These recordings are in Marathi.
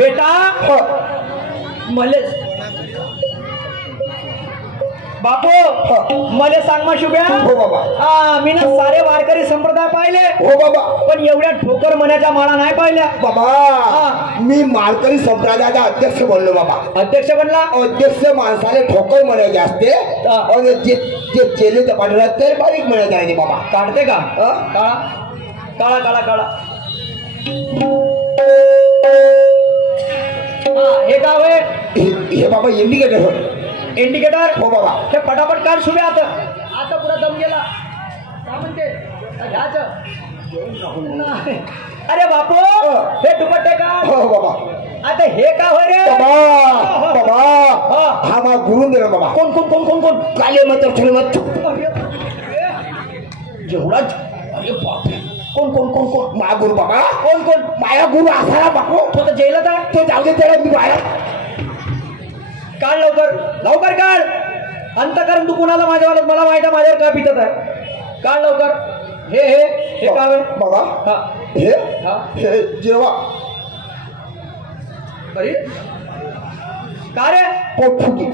बेटा मले बापू मले सांग मा शुभ्या. हो बाबा. मी ना सारे वारकरी संप्रदाय पाहिले. हो बाबा. पण एवढ्या ठोकर मनाच्या माळा नाही पाहिल्या बाबा. मी मालकरी संप्रदायाचा अध्यक्ष बनलो बाबा. अध्यक्ष बनला. अध्यक्ष माणसाला ठोकर म्हणायचे असते आणि जे जे चेले पाठवला ते बारीक म्हणायचे आहे बाबा. काढते का काळा काळा काळा काळा. हे गाव आहे. हे बाबा इंडिकेटर होय. इंडिकेटर. हो बाबा. हे फटाफट काढ शुभ्या. आता पुरा दम गेला. काय म्हणते अरे बापू हे दुपट्टे का. हो बाबा. आता हे का होय रे बाबा. बाबा हा मा गुरुन दिला बाबा. कोण कोण कोण कोण कोण. काले मत थोडे मत जेवढा. अरे बापरे. कोण कोण कोण कोण. मा गुरु बाबा. कोण कोण. माया गुरु असा बापू. तो तर जेलत आहे. तो जाऊ दे त्याला मी बाहेर. काढ लवकर लवकर काढ. अंतकरण तू कुणाला माझ्यावर मला माहिती आहे माझ्यावर का पितत आहे. काढ लवकर. हे हे हे काय आहे बाबा. हा हे हा हे जेवा. अरे का रे. पोटफुगी.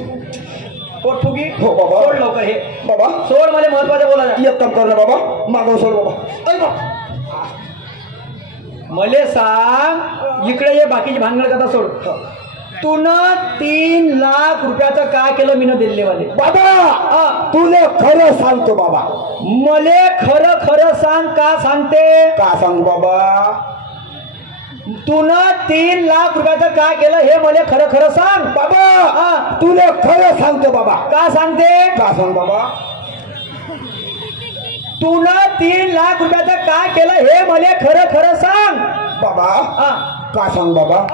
पोटफुगी. हो बाबा. सोड लवकर हे बाबा. सोड. मला महत्वाचं बोला. एक काम कर ना बाबा. मागव सोड बाबा. ऐ बाबा. मले सांग इकडे ये. बाकीची भानगड कथा सोड. तू न 3 लाख रुपयाचं काय केलं मी न दिले वाले बाबा. तुले खरं सांगतो बाबा. मले खरं खरं सांग. का सांगते. का सांग बाबा. तू न 3 लाख रुपयाचं काय केलं हे मला खरं खरं सांग बाबा. तुले खरं सांगतो बाबा. का सांगते. का सांग बाबा. तू न 3 लाख रुपयाचं काय केलं हे मला खरं खरं सांग बाबा. का सांग बाबा.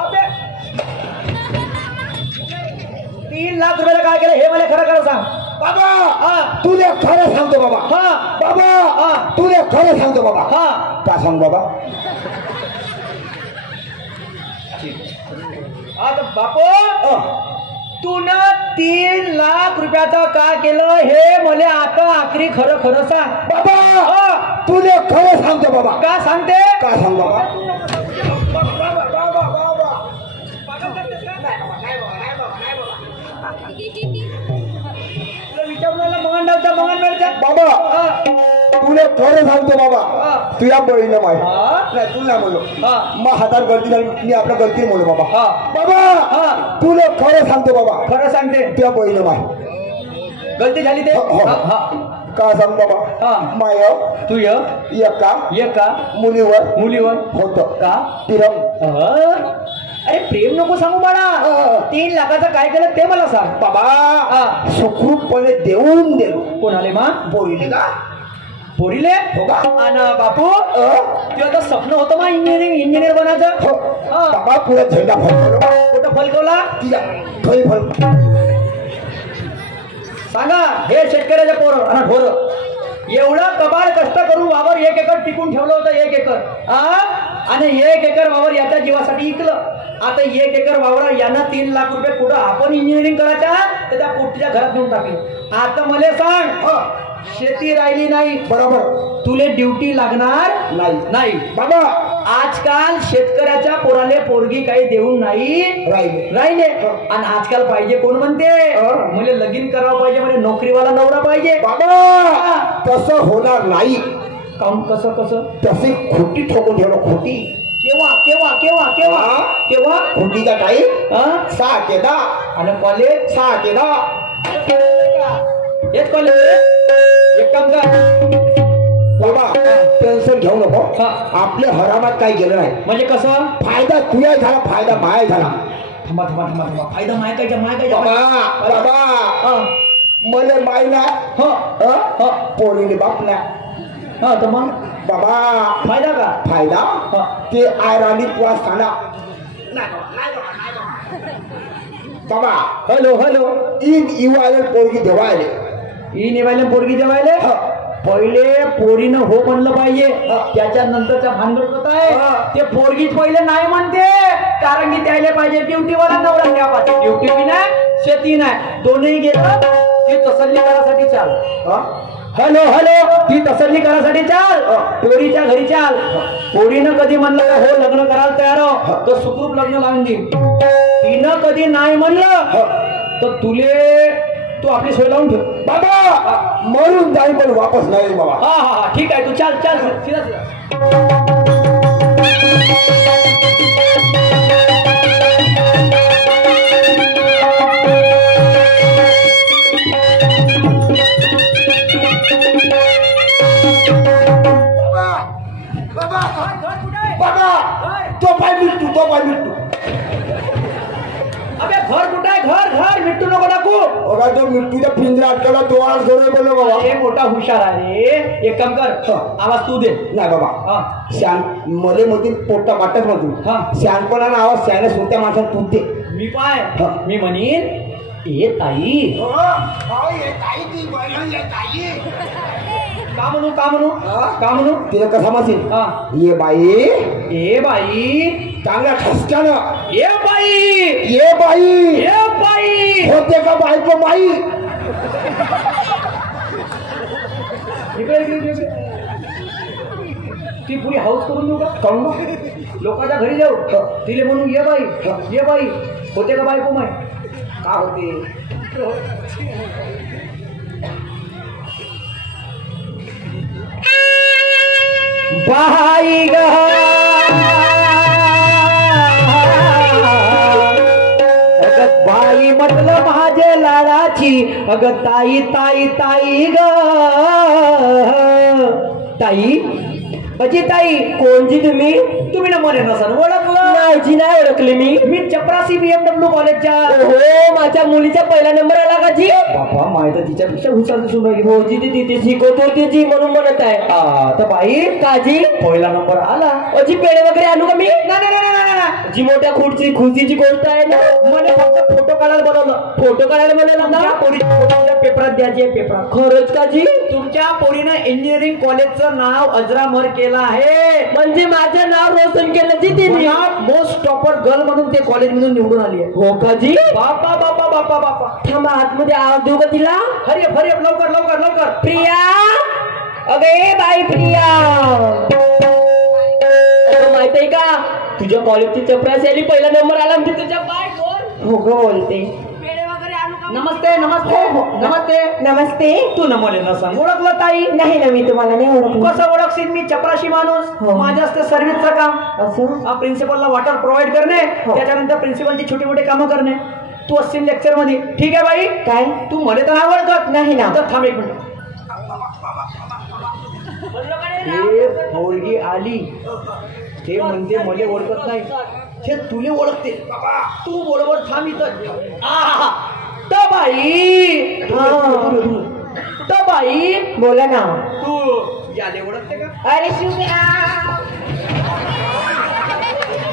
3 लाख रुपयाचं काय केलं हे मला खरं खरं सांग बाबा. तुले खरं सांगतो बाबा. बाबा. तुले खरं सांगतो बाबा. का सांग बाबा. आता बापू तू न 3 लाख रुपयाचं काय केलं हे मला आता आखरी खरं खरं सांग बाबा. तुले खरं सांगतो बाबा. का सांगते. का सांग बाबा. मंगणगावच्या मंगणमेरच्या बाबा. तुले खरं सांगतो बाबा. तुझ्या बळीनं माय नाही तुला म्हणलो. मग हातात गलती झाली. मी आपल्या गलती म्हणलो बाबा. बाबा. तुले खरं सांगतो बाबा. खरं सांगते. तुझ्या बळीनं माय गलती झाली ते. का सांग बाबा. माय तू एका मुलीवर होत का तिरम. अरे प्रेम नको सांगू बाळा. 3 लाखाचं काय केलं ते मला सांग बाबा. सुखरूपपणे देऊन दिलो. कोणाले मा. बोलिले का. पोरीले हो का. आणि बापू तुझं आता स्वप्न होतं मा इंजिनियर बनायचं. बाबा पुढे झेंडा फलकवला. कुठं फलकवला. खरी फल. सांगा हे शेतकऱ्याचे पोरं आणि ढोरं एवढं कबाड कष्ट करून वावर 1 एकर टिकून ठेवलं होतं. 1 एकर आणि 1 एकर वावर याच्या जीवासाठी इकलं. आता 1 एकर वावर यांना 3 लाख रुपये कुठं आपण इंजिनिअरिंग करायच्या तर त्या पोटीच्या घरात नेऊन टाकली. आता मला सांग शेती राहिली नाही. बरोबर. तुले ड्युटी लागणार नाही बाबा. आजकाल शेतकऱ्याच्या पोराले पोरगी काही देऊन नाही राहिले. आणि आजकाल पाहिजे कोण म्हणते मला लगीन करावं पाहिजे म्हणजे नोकरीवाला नवरा पाहिजे. बाबा तसं होणार नाही. काम कसं कसं. तशी खोटी ठोकून ठेवलं. खोटी. केव्हा केव्हा केव्हा केव्हा केव्हा. खोटीचा टाईम 6 ते 10 आणि कॉलेज 6 ते 10 हेच कॉलेज. एक काम कर बाबा. टेन्शन घेऊ नको. आपल्या हरामात काही गेलं नाही. म्हणजे कसं. फायदा तुझा झाला. फायदा माया झाला. थांबा थांबा थांबा थांबा. फायदा माय काय बाबा. मला माय ना पोरीने बाप ना. तर मग बाबा फायदा का. फायदा ते आयराणी पुरा सांगा बाबा. Hello hello. इवायला पोरगी जेवायले. निवायला पोरगी जेवायले. पहिले पोरीनं हो म्हणलं पाहिजे. त्याच्यानंतरच्या भानगड होत आहे ते पोरगी पहिले नाही म्हणते. कारण की त्याला पाहिजे ड्युटीवाला नवरा द्या पाहिजे. ड्युटी बी नाही शेती नाही. दोन्ही गेलं ती तसल्ली करासाठी चाल. Hello hello. ती तसल्ली करासाठी चाल. पोरीच्या घरी चाल. पोरीनं कधी म्हणलं हो लग्न करायला तयार हो तर सुखरूप लग्न लावून देईन. तिनं कधी नाही म्हणलं तर तू आपली सोय लावून ठेव. बाबा मरून जाईल पण वापस नाही येईल बाबा. हा हा हा ठीक आहे, तू चाल चाल सीधा सीधा. बाबा तो पाय मिट्टू. अबे घर कुठं आहे? घर मिट्टू नको टाकू. बघा तो मिट्टूच्या पिंजरा अटकवला तो आज जोरे बोललो बाबा. हे मोठा हुशार आहे. एक काम कर, आवाज तू दे. नाही बाबा शान मले मध्ये पोट्टा वाटत नव्हती. शहाणपणानं आवाज शहाण्या सुट्या माणसाला तू दे. मी म्हणीन ए ताई. का म्हणू तिला कसा मासेल ये बाई चांगल्या ठसक्यानं ये बाई होते का बायको बाई. इकडे ती पुरी हाऊस करून देऊ का? लोकांच्या घरी जाऊ तिले म्हणून ये बाई होते का बायको माय का होते. बाई ग बाई म्हटलं माझे लाडाची अगं ताई ग ताई. अजी ताई कोणजी तुम्ही ना मला नसन ओळखलं. नाही ओळखले मी चपरासी BMW कॉलेजच्या. हो माझ्या मुलीचा पहिला नंबर आला का जी. बाबा माहिती तिच्यापेक्षा हुशार दिसून राहिली. हो जी तिथे शिकवत होती जी म्हणून म्हणत आहे. तर बाई काजी पहिला नंबर आला. अजी पेढे वगैरे आणू का मी. नाही जी मोठ्या खुर्चीची गोष्ट आहे ना. मला फक्त फोटो काढायला बोलवलं ना. पोरीच्या पेपरात द्यायचे पेपर. खरंच का जी. तुमच्या पोरीनं इंजिनिअरिंग कॉलेजचं नाव अजरामर केलं आहे. म्हणजे माझं नाव रोशन केलं जी तिने. मोस्ट टॉपर गर्ल म्हणून ते कॉलेज मधून निवडून आली आहे. हो का जी. बापा थांबा आतमध्ये आवाज देऊ का तिला. हरी लवकर प्रिया. अगे बाई प्रिया माहित आहे का तुझ्या कॉलेजची चपरासी आली पहिला नंबर आला म्हणजे तुझ्या बाय कोण. हो ग बोलते. नमस्ते तू न मला न सांग ओळखलं ताई. नाही ना मी तुम्हाला नाही ओळखलं. कसं ओळखशील मी चपराशी माणूस. माझं असतं सर्व्हिसचं काम. असं प्रिन्सिपलला वॉटर प्रोव्हाइड करणे त्याच्यानंतर प्रिन्सिपलची छोटी मोठी कामं करणे. तू असशील लेक्चर मध्ये. ठीक आहे बाई. काय तू मला तर नाही ओळखत. नाही ना. तर थांब एक मिनिट. पोरगी आली ते म्हणते मला ओळखत नाही ते तुले ओळखते. तू बरोबर थांब इथं. बाई बोला ना. तू याले ओळखते का. अरे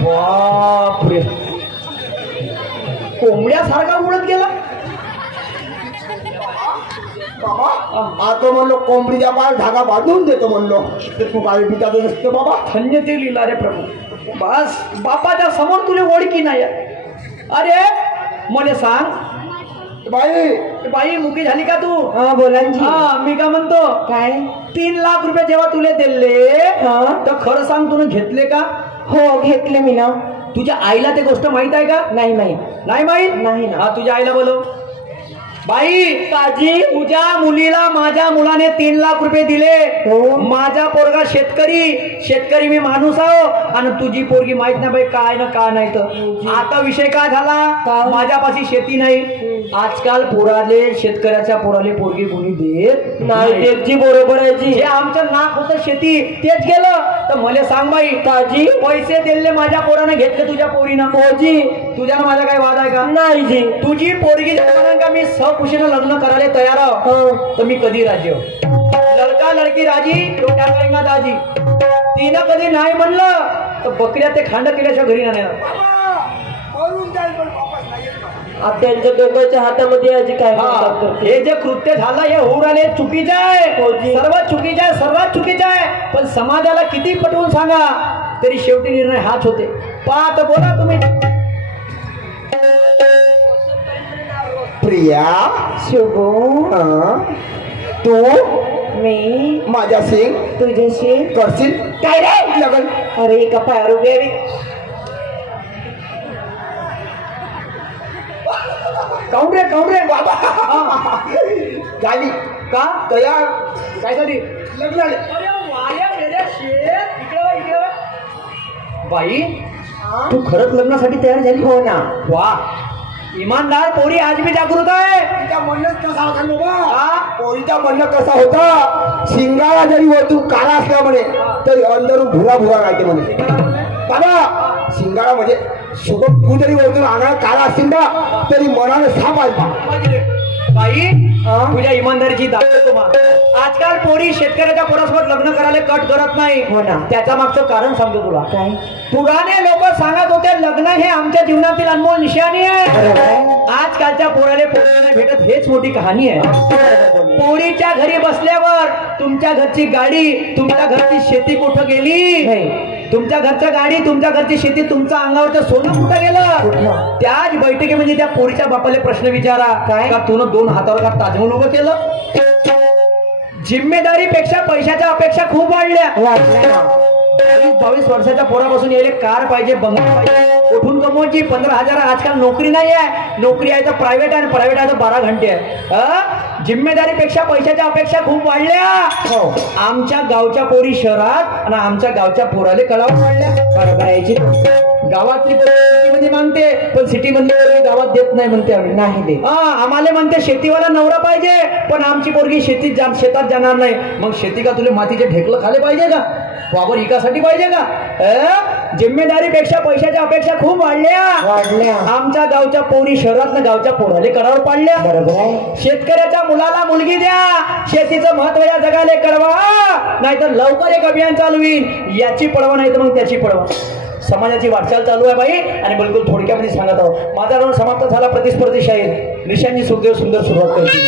बापरे कोंबड्यासारखा उडत गेला. बाबा आता म्हणलो कोंबडीच्या पाय धागा बांधून देतो म्हणलो. तू काय पिता नसतं बाबा. धन्य ते लिहिला रे प्रभू. बस बापाच्या समोर तुला ओळखी नाही. अरे मला सांग बाई मुकी झाली का तू. बोला. मी का म्हणतो काय 3 लाख रुपये जेव्हा तुला दिले तर खरं सांग तुला घेतले का. हो घेतले मी ना. तुझ्या आईला ते गोष्ट माहित आहे का. नाही माहित नाही ना. तुझ्या आईला बोलव. बाई काजी तुझ्या मुलीला माझ्या मुलाने 3 लाख रुपये दिले. माझा पोरगा शेतकरी मी माणूस आहो आणि तुझी पोरगी माहित नाही बाई काय ना का नाही. तर आता विषय काय झाला माझ्यापाशी शेती नाही. आजकाल शेतकऱ्याच्या पोराले पोरगी कोणी देत नाही. बरोबर आहे जी. जे आमचं नाक होतं शेती तेच गेलं. तर मला सांग बाई काजी पैसे दिले माझ्या पोराने घेतले तुझ्या पोरीनं. हो जी. तुझ्या माझा काय वाद आहे का. नाही जी. तुझी पोरगी का मी खुशीनं लग्न करायला तयार आहो तर मी कधी राजी हो. लडका लडकी राजी डोक्यात दाजी. तिनं कधी नाही म्हणलं तर बकऱ्या ते खांड केल्याच्या घरी नाही. त्यांच्या दोघांच्या हातामध्ये आजी काय. हे जे कृत्य झालं हे होऊ राहिले चुकीचं आहे. सर्वात चुकीचं आहे. पण समाजाला किती पटवून सांगा तरी शेवटी निर्णय हाच होते. पाहत बोला तुम्ही. प्रिया शुभू तू मी माझ्याशी तुझ्याशी करशील काय रे लग्न. अरे का पायावर उभे काऊन रे बाबा झाली का तयार काय झाली लग्न झाले. अरे वाया मेल्या शेत इकडे वा, इकडे वा. बाई तू खरंच लग्नासाठी तयार झाली हो ना वा इमानदार पोरी आज मी जागृत आहे तिचा म्हणणं कसा होता रे बाबा हा? पोरीचा म्हणणं कसा होता शिंगाळा जरी वरतून काळा असला म्हणे तरी अंदरून भुरा भुरा राहते म्हणे बाबा शिंगाळा म्हणजे शुभ तू जरी वरतून अंगाला काळा असतील ना तरी मनाने साप आहे बाई तुझ्या इमानदारीची दाखवतो मग आजकाल पोरी शेतकऱ्याच्या पोरासोबत लग्न करायला कट करत नाही हो ना. त्याच्या मागचं कारण सांगतो तुला काय पुराणे लोक सांगत होते लग्न हे आमच्या जीवनातील अनमोल निशाणी आहे बरोबर आहे. आजकालच्या पोराले पोरी नाही भेटत हेच मोठी कहाणी आहे पोरीच्या घरी बसल्यावर तुमच्या घरची गाडी तुमच्या घरची शेती कुठं गेली नाही. तुमच्या घरच्या गाडी तुमच्या घरची शेती तुमचं अंगावरचं सोनं कुठं गेलं कुठं? त्याच बैठकीमध्ये त्या पोरीच्या बापाला प्रश्न विचारा काय? का तुनं 2 हातावर का ताजमहल उभं केलं जिम्मेदारीपेक्षा पैशाच्या अपेक्षा खूप वाढल्या वाटलं ना. 22 वर्षाच्या पोरापासून यायला कार पाहिजे बंगला पाहिजे उठून कमवायची 15,000 आजकाल नोकरी नाही आहे नोकरी आहे तर प्रायव्हेट आहे प्रायव्हेट आहे तर 12 घंटे आहे जिम्मेदारीपेक्षा पैशाच्या अपेक्षा खूप वाढल्या हो आमच्या गावच्या पोरी शहरात आणि आमच्या गावच्या पोराले कळावून वाढल्या बरोबर आहे जी. गावातली पोरं सिटीमध्ये मागते पण सिटी मधली पोरगी गावात देत नाही म्हणते आम्ही नाही दे. आम्हाला म्हणते शेतीवाला नवरा पाहिजे पण आमची पोरगी शेतात जाणार नाही मग शेती का तुला मातीचे ढेकलं खाले पाहिजे का वावर इकासाठी पाहिजे का जिम्मेदारीपेक्षा पैशाच्या अपेक्षा खूप वाढल्या आमच्या गावच्या पोरी शहरात गावच्या पोराले कडावर पाडल्या बरोबर आहे. शेतकऱ्याच्या मुलाला मुलगी द्या शेतीचं महत्व या जगाले कळवा नाहीतर लवकर एक अभियान चालू होईल याची पळवा नाही तर मग त्याची पळवा समाजाची वाटचाल चालू आहे बाई आणि बिलकुल थोडक्यामध्ये सांगत आहोत माझा राऊंड समाप्त झाला प्रतिस्पर्धी शाहीर निशांनी सुखदेव सुंदर सुरुवात करते